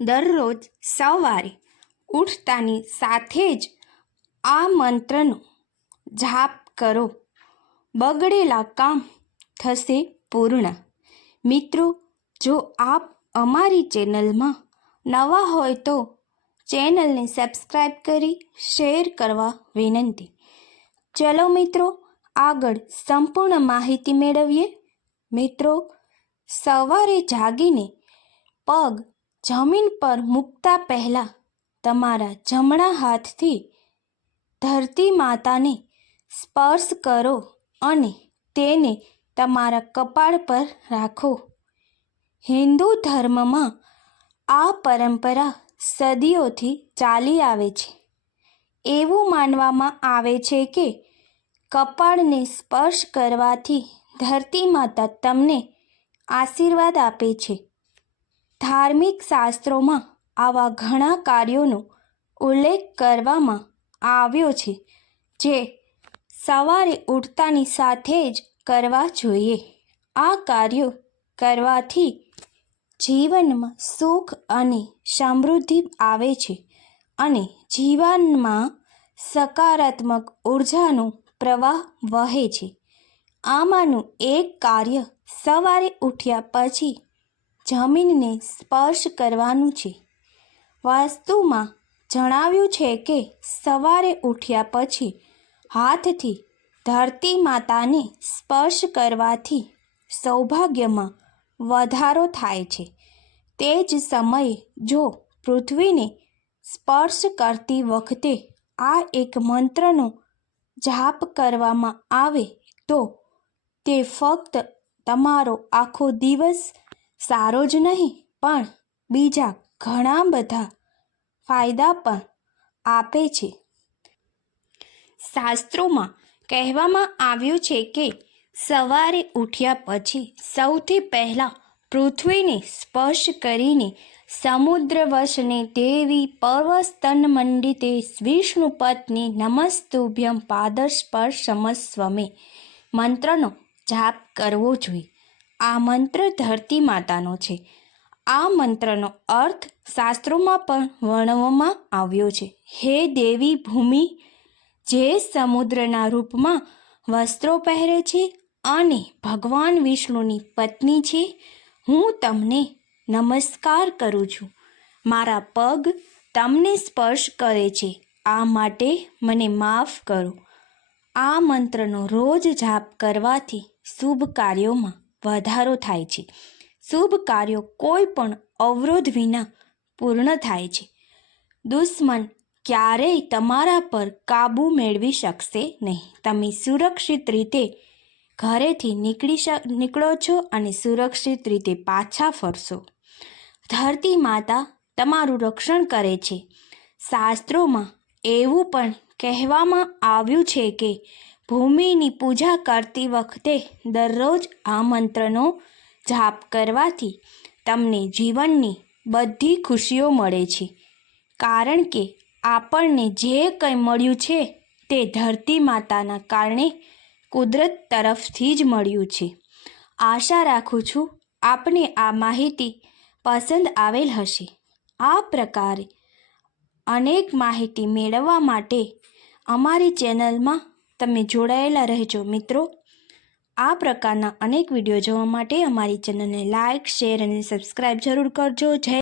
દરરોજ સવારે ઉઠતાની સાથે જ આ મંત્રનો જાપ કરો. બગડેલા કામ થશે પૂર્ણ. મિત્રો, જો આપ અમારી ચેનલમાં નવા હોય તો ચેનલને સબસ્ક્રાઈબ કરી શેર કરવા વિનંતી. ચલો મિત્રો, આગળ સંપૂર્ણ માહિતી મેળવીએ. મિત્રો, સવારે જાગીને પગ જમીન પર મૂકતા પહેલાં તમારા જમણા હાથથી ધરતી માતાને સ્પર્શ કરો અને તેને તમારા કપાળ પર રાખો. હિન્દુ ધર્મમાં આ પરંપરા સદીઓથી ચાલી આવે છે. એવું માનવામાં આવે છે કે કપાળને સ્પર્શ કરવાથી ધરતી માતા તમને આશીર્વાદ આપે છે. ધાર્મિક શાસ્ત્રોમાં આવા ઘણા કાર્યોનો ઉલ્લેખ કરવામાં આવ્યો છે જે સવારે ઉઠતાની સાથે જ કરવા જોઈએ. આ કાર્યો કરવાથી જીવનમાં સુખ અને સમૃદ્ધિ આવે છે અને જીવનમાં સકારાત્મક ઉર્જાનો પ્રવાહ વહે છે. આમાંનું એક કાર્ય સવારે ઉઠ્યા પછી જમીનને સ્પર્શ કરવાનું છે. વાસ્તુમાં જણાવ્યું છે કે સવારે ઉઠ્યા પછી હાથથી ધરતી માતાને સ્પર્શ કરવાથી સૌભાગ્યમાં વધારો થાય છે. તે જ સમયે જો પૃથ્વીને સ્પર્શ કરતી વખતે આ એક મંત્રનો જાપ કરવામાં આવે તો તે ફક્ત તમારો આખો દિવસ સારો જ નહીં પણ બીજા ઘણા બધા ફાયદા પણ આપે છે. શાસ્ત્રોમાં કહેવામાં આવ્યું છે કે સવારે ઉઠ્યા પછી સૌથી પહેલાં પૃથ્વીને સ્પર્શ કરીને સમુદ્રવશને દેવી પર્વસ્તનમંડિતે વિષ્ણુપત્ની નમસ્તુભ્યં પાદસ્પર્શમસ્વમે મંત્રનો જાપ કરવો જોઈએ. આ મંત્ર ધરતી માતાનો છે. આ મંત્રનો અર્થ શાસ્ત્રોમાં પણ વર્ણવવામાં આવ્યો છે. હે દેવી ભૂમિ, જે સમુદ્રના રૂપમાં વસ્ત્રો પહેરે છે અને ભગવાન વિષ્ણુની પત્ની છે, હું તમને નમસ્કાર કરું છું. મારા પગ તમને સ્પર્શ કરે છે, આ માટે મને માફ કરો. આ મંત્રનો રોજ જાપ કરવાથી શુભ કાર્યોમાં વધારો થાય છે. શુભ કાર્યો કોઈ પણ અવરોધ વિના પૂર્ણ થાય છે. દુશ્મન ક્યારેય તમારા પર કાબૂ મેળવી શકશે નહીં. તમે સુરક્ષિત રીતે ઘરેથી નીકળો છો અને સુરક્ષિત રીતે પાછા ફરશો. ધરતી માતા તમારું રક્ષણ કરે છે. શાસ્ત્રોમાં એવું પણ કહેવામાં આવ્યું છે કે ભૂમિની પૂજા કરતી વખતે દરરોજ આ મંત્રનો જાપ કરવાથી તમને જીવનની બધી ખુશીઓ મળે છે. કારણ કે આપણને જે કંઈ મળ્યું છે તે ધરતી માતાના કારણે કુદરત તરફથી જ મળ્યું છે. આશા રાખું છું આપને આ માહિતી પસંદ આવેલ હશે. આ પ્રકારે અનેક માહિતી મેળવવા માટે અમારી ચેનલમાં તમે જોડાયેલા રહેજો. મિત્રો, આ પ્રકારના અનેક વિડીયો જોવા માટે અમારી ચેનલને લાઇક, શેર અને સબસ્ક્રાઈબ જરૂર કરજો. જય